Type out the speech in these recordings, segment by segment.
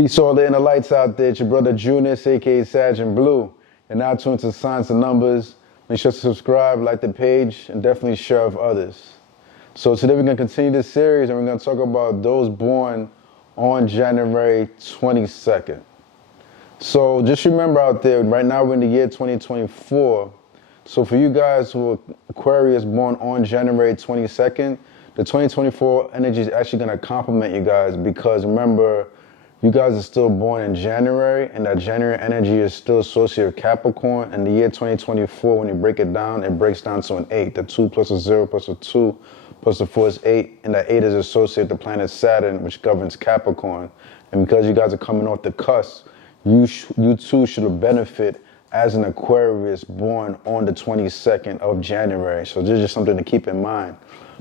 Peace all the inner lights out there. It's your brother Junus, aka Sergeant Blue. And now tuned to Science and Numbers. Make sure to subscribe, like the page, and definitely share with others. So today we're going to continue this series and we're going to talk about those born on January 22nd. So just remember out there, right now we're in the year 2024. So for you guys who are Aquarius born on January 22nd, the 2024 energy is actually going to complement you guys because remember, you guys are still born in January, and that January energy is still associated with Capricorn. And the year 2024, when you break it down, it breaks down to an 8. The 2 plus a 0 plus a 2 plus the 4 is 8. And that 8 is associated with the planet Saturn, which governs Capricorn. And because you guys are coming off the cusp, you too should benefit as an Aquarius born on the 22nd of January. So this is just something to keep in mind.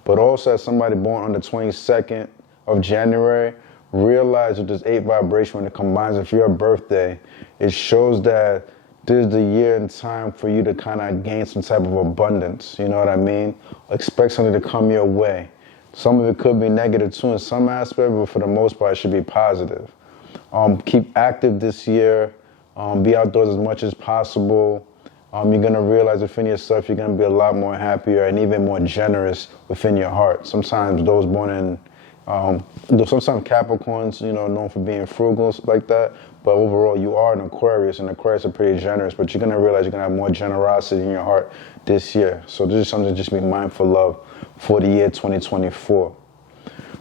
But also as somebody born on the 22nd of January, realize with this 8 vibration, when it combines with your birthday, it shows that this is the year and time for you to kind of gain some type of abundance. You know what I mean? Expect something to come your way. Some of it could be negative too in some aspect, but for the most part, it should be positive. Keep active this year. Be outdoors as much as possible. You're going to realize within yourself, you're going to be a lot more happier and even more generous within your heart. Sometimes those born in sometimes Capricorns, known for being frugal like that, but overall you are an Aquarius, and Aquarius are pretty generous, but you're going to realize you're going to have more generosity in your heart this year. So this is something to just be mindful of for the year 2024.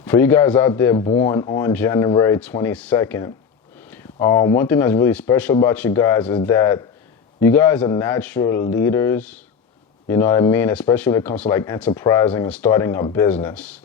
For you guys out there born on January 22nd, one thing that's really special about you guys is that you guys are natural leaders, you know what I mean, especially when it comes to like enterprising and starting a business.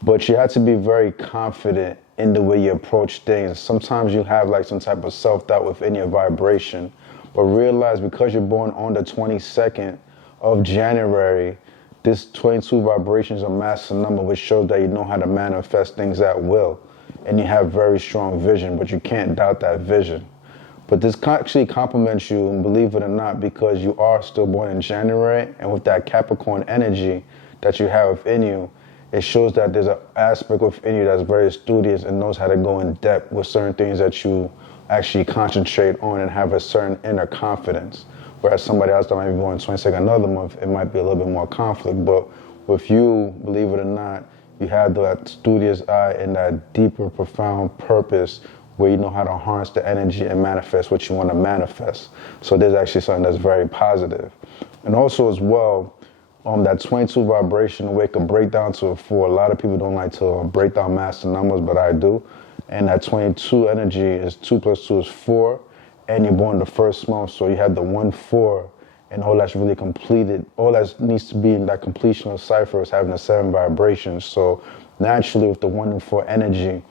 But you have to be very confident in the way you approach things. Sometimes you have like some type of self-doubt within your vibration. But realize because you're born on the 22nd of January, this 22 vibration is a master number, which shows that you know how to manifest things at will. And you have very strong vision, but you can't doubt that vision. But this actually compliments you, believe it or not, because you are still born in January. And with that Capricorn energy that you have within you, it shows that there's an aspect within you that's very studious and knows how to go in depth with certain things that you actually concentrate on and have a certain inner confidence. Whereas somebody else that might be born 22nd another month, it might be a little bit more conflict. But with you, believe it or not, you have that studious eye and that deeper, profound purpose where you know how to harness the energy and manifest what you want to manifest. So there's actually something that's very positive. And also as well, that 22 vibration, where it could break down to a 4. A lot of people don't like to break down master numbers, but I do. And that 22 energy is 2 plus 2 is 4. And you're born the first month, so you have the 1-4. And all that's really completed, all that needs to be in that completion of cipher is having the 7 vibrations. So naturally with the 1 and 4 energy,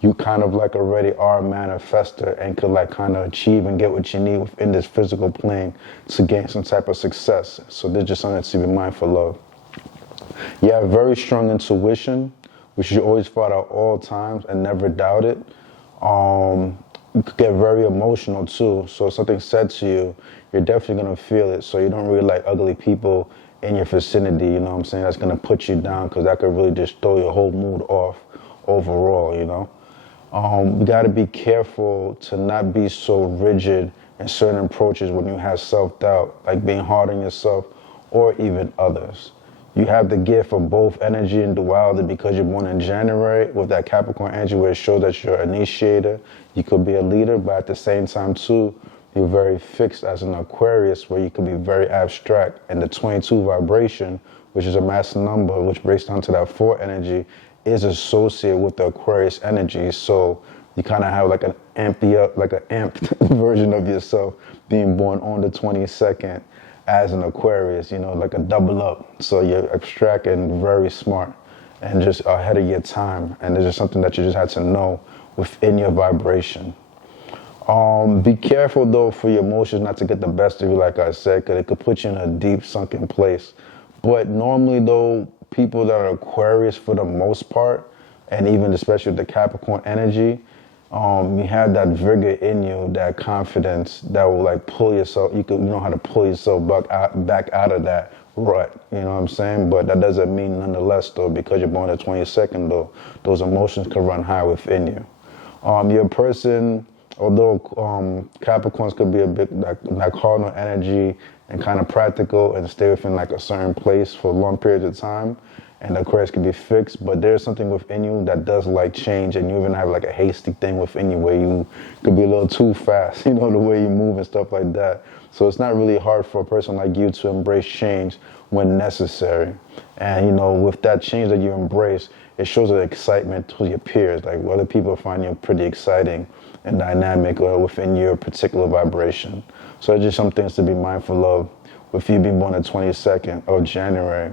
you kind of like already are a manifester and could like kind of achieve and get what you need within this physical plane to gain some type of success. So there's just something to be mindful of. You have very strong intuition, which you always follow at all times and never doubt it. You could get very emotional too. So if something said to you, you're definitely going to feel it. So you don't really like ugly people in your vicinity, you know what I'm saying? That's going to put you down because that could really just throw your whole mood off overall, you know? You got to be careful to not be so rigid in certain approaches when you have self-doubt, like being hard on yourself or even others. You have the gift of both energy and duality because you're born in January with that Capricorn energy where it shows that you're an initiator. You could be a leader, but at the same time too, you're very fixed as an Aquarius where you could be very abstract. And the 22 vibration, which is a master number, which breaks down to that 4 energy, is associated with the Aquarius energy. So you kind of have like an amped version of yourself being born on the 22nd as an Aquarius, like a double up. So you're abstract and very smart and just ahead of your time. And there's just something that you just had to know within your vibration. Be careful though for your emotions not to get the best of you, like I said, because it could put you in a deep sunken place. But normally though, people that are Aquarius for the most part, and even especially with the Capricorn energy, you have that vigor in you, that confidence that will like pull yourself, you know how to pull yourself back out of that rut, you know what I'm saying? But that doesn't mean nonetheless though, because you're born the 22nd though, those emotions can run high within you. Your person, although Capricorns could be a bit like cardinal energy and kind of practical and stay within like a certain place for long periods of time, and Aquarius can be fixed, but there's something within you that does like change, and you even have like a hasty thing within you where you could be a little too fast, you know, the way you move and stuff like that. So it's not really hard for a person like you to embrace change when necessary. And, you know, with that change that you embrace, it shows an excitement to your peers. Like other people find you pretty exciting and dynamic within your particular vibration. So it's just some things to be mindful of with you being born the 22nd of January.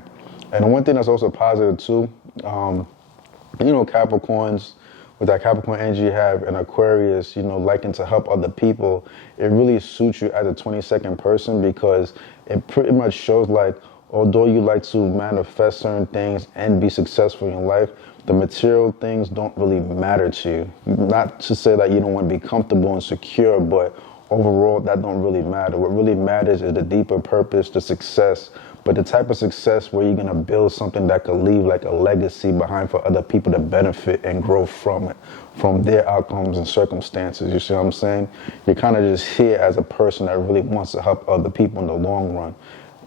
And one thing that's also positive too, you know, Capricorns, with that Capricorn energy you have, and Aquarius, you know, liking to help other people, it really suits you as a 22nd person, because it pretty much shows like, although you like to manifest certain things and be successful in life, the material things don't really matter to you. Not to say that you don't want to be comfortable and secure, but overall that don't really matter. What really matters is the deeper purpose, the success, but the type of success where you're going to build something that could leave like a legacy behind for other people to benefit and grow from it, from their outcomes and circumstances. You see what I'm saying? You're kind of just here as a person that really wants to help other people in the long run.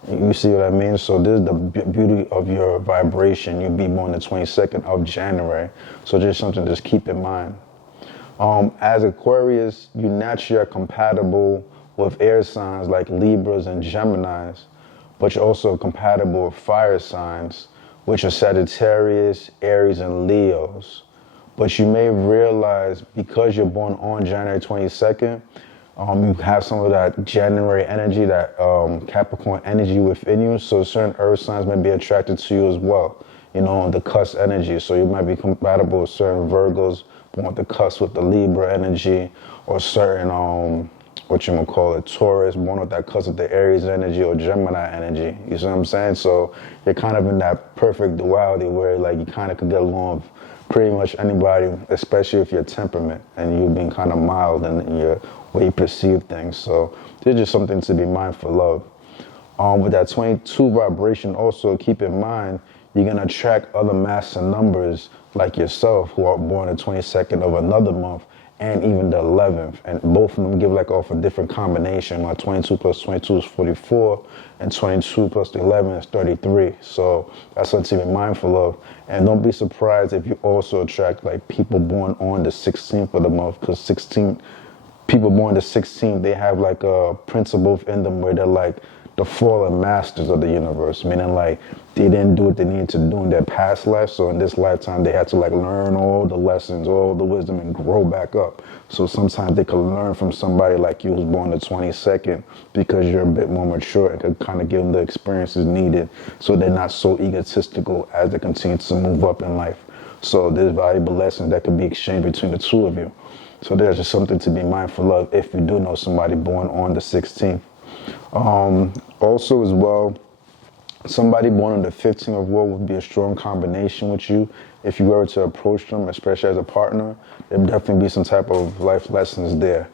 You see what I mean? So this is the beauty of your vibration. You'll be born the 22nd of January. So just something to just keep in mind. As Aquarius, you naturally are compatible with air signs like Libras and Geminis, but you're also compatible with fire signs, which are Sagittarius, Aries, and Leos. But you may realize, because you're born on January 22nd, you have some of that January energy, that Capricorn energy within you. So certain earth signs may be attracted to you as well, you know, the cusp energy. So you might be compatible with certain Virgos born with the cusp with the Libra energy, or certain Taurus born with that cusp with the Aries energy or Gemini energy. You see what I'm saying? So you're kind of in that perfect duality where like you kind of could get along with pretty much anybody, especially if you're temperament and you've been kind of mild in your way you perceive things. So there's just something to be mindful of. With that 22 vibration, also keep in mind you're going to attract other master numbers like yourself who are born the 22nd of another month and even the 11th. And both of them give like off a different combination. Like 22 plus 22 is 44, and 22 plus the 11 is 33. So that's something to be mindful of. And don't be surprised if you also attract like people born on the 16th of the month, because people born the 16th, they have like a principle in them where they're like the fallen masters of the universe, meaning like they didn't do what they needed to do in their past life, so in this lifetime they had to like learn all the lessons, all the wisdom, and grow back up. So sometimes they could learn from somebody like you who's born the 22nd, because you're a bit more mature and could kind of give them the experiences needed so they're not so egotistical as they continue to move up in life. So there's valuable lessons that could be exchanged between the two of you. So there's just something to be mindful of if you do know somebody born on the 16th. Also as well, somebody born on the 15th of War would be a strong combination with you. If you were to approach them, especially as a partner, there'd definitely be some type of life lessons there.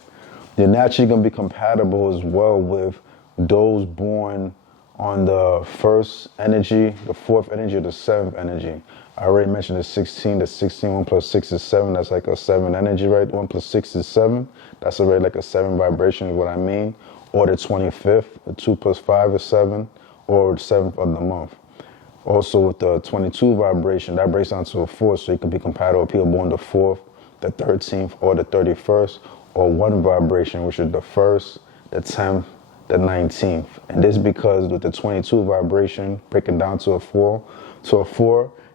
You're naturally going to be compatible as well with those born on the first energy, the fourth energy, or the seventh energy. I already mentioned the 16, 1 plus 6 is 7, that's like a 7 energy, right? 1 plus 6 is 7, that's already like a 7 vibration is what I mean. Or the 25th, the 2 plus 5 is 7, or the 7th of the month. Also with the 22 vibration, that breaks down to a 4, so you can be compatible with people born the 4th, the 13th, or the 31st, or 1 vibration, which is the 1st, the 10th, the 19th. And this is because with the 22 vibration, breaking down to a 4,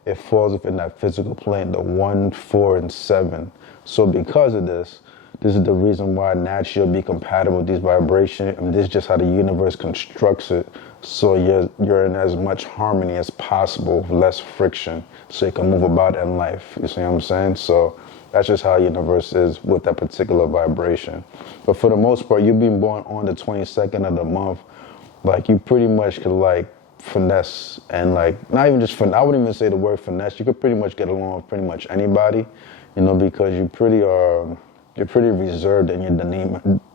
it falls within that physical plane, the 1, 4, and 7. So because of this is the reason why naturally you'll be compatible with these vibrations, and this is just how the universe constructs it. So you're in as much harmony as possible, with less friction, so you can move about in life. You see what I'm saying? So that's just how the universe is with that particular vibration. But for the most part, you being born on the 22nd of the month, like you pretty much could like finesse and like, not even just I wouldn't even say the word finesse. You could pretty much get along with pretty much anybody, you know, because you're pretty reserved in your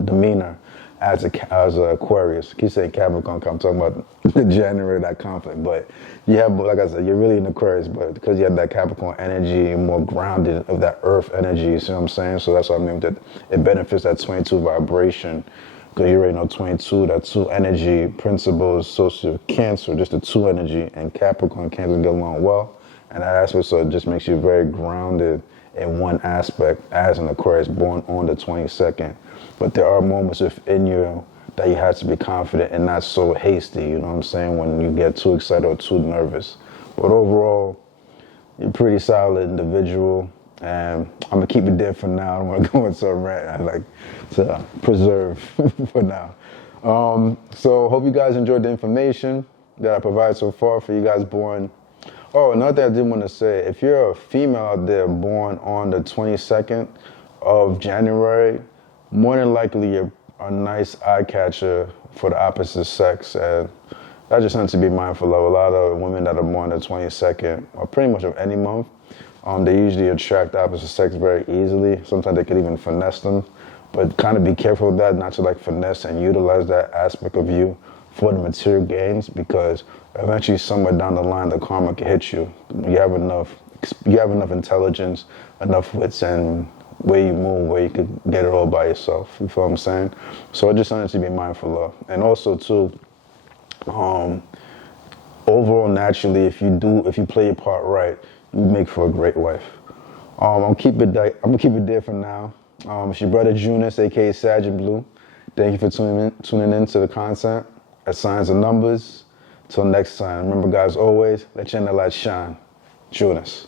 demeanor. as a Aquarius. I keep saying Capricorn, I'm talking about the January, that conflict. But you have, like I said, you're really in Aquarius, but because you have that Capricorn energy, you're more grounded of that earth energy, you see what I'm saying? So that's what I mean that it benefits that 22 vibration. Because you already know 22, that 2 energy principle is associated with Cancer, just the 2 energy, and Capricorn and Cancer get along well. And that aspect, so it just makes you very grounded in one aspect as an Aquarius born on the 22nd. But there are moments within you that you have to be confident and not so hasty, you know what I'm saying, when you get too excited or too nervous. But overall, you're a pretty solid individual. And I'm gonna keep it there for now. I don't want to go into a rant. I like to preserve for now. So hope you guys enjoyed the information that I provide so far for you guys born. Oh, another thing I did want to say, if you're a female out there born on the 22nd of January, more than likely you're a nice eye catcher for the opposite sex. And that's just something to be mindful of. A lot of women that are born on the 22nd, or pretty much of any month, they usually attract the opposite sex very easily. Sometimes they could even finesse them. But kind of be careful with that, not to like finesse and utilize that aspect of you for the material gains, because eventually somewhere down the line the karma can hit you. You have enough intelligence, enough wits, and where you move, where you could get it all by yourself. You feel what I'm saying? So it's just something to be mindful of. And also too, overall, naturally, if you play your part right, you make for a great wife. I'm gonna keep it there for now. It's your brother Junus, aka Sag and Blue. Thank you for tuning in to the content at Signs and Numbers. Till next time, remember guys, always let your inner light shine. Junus.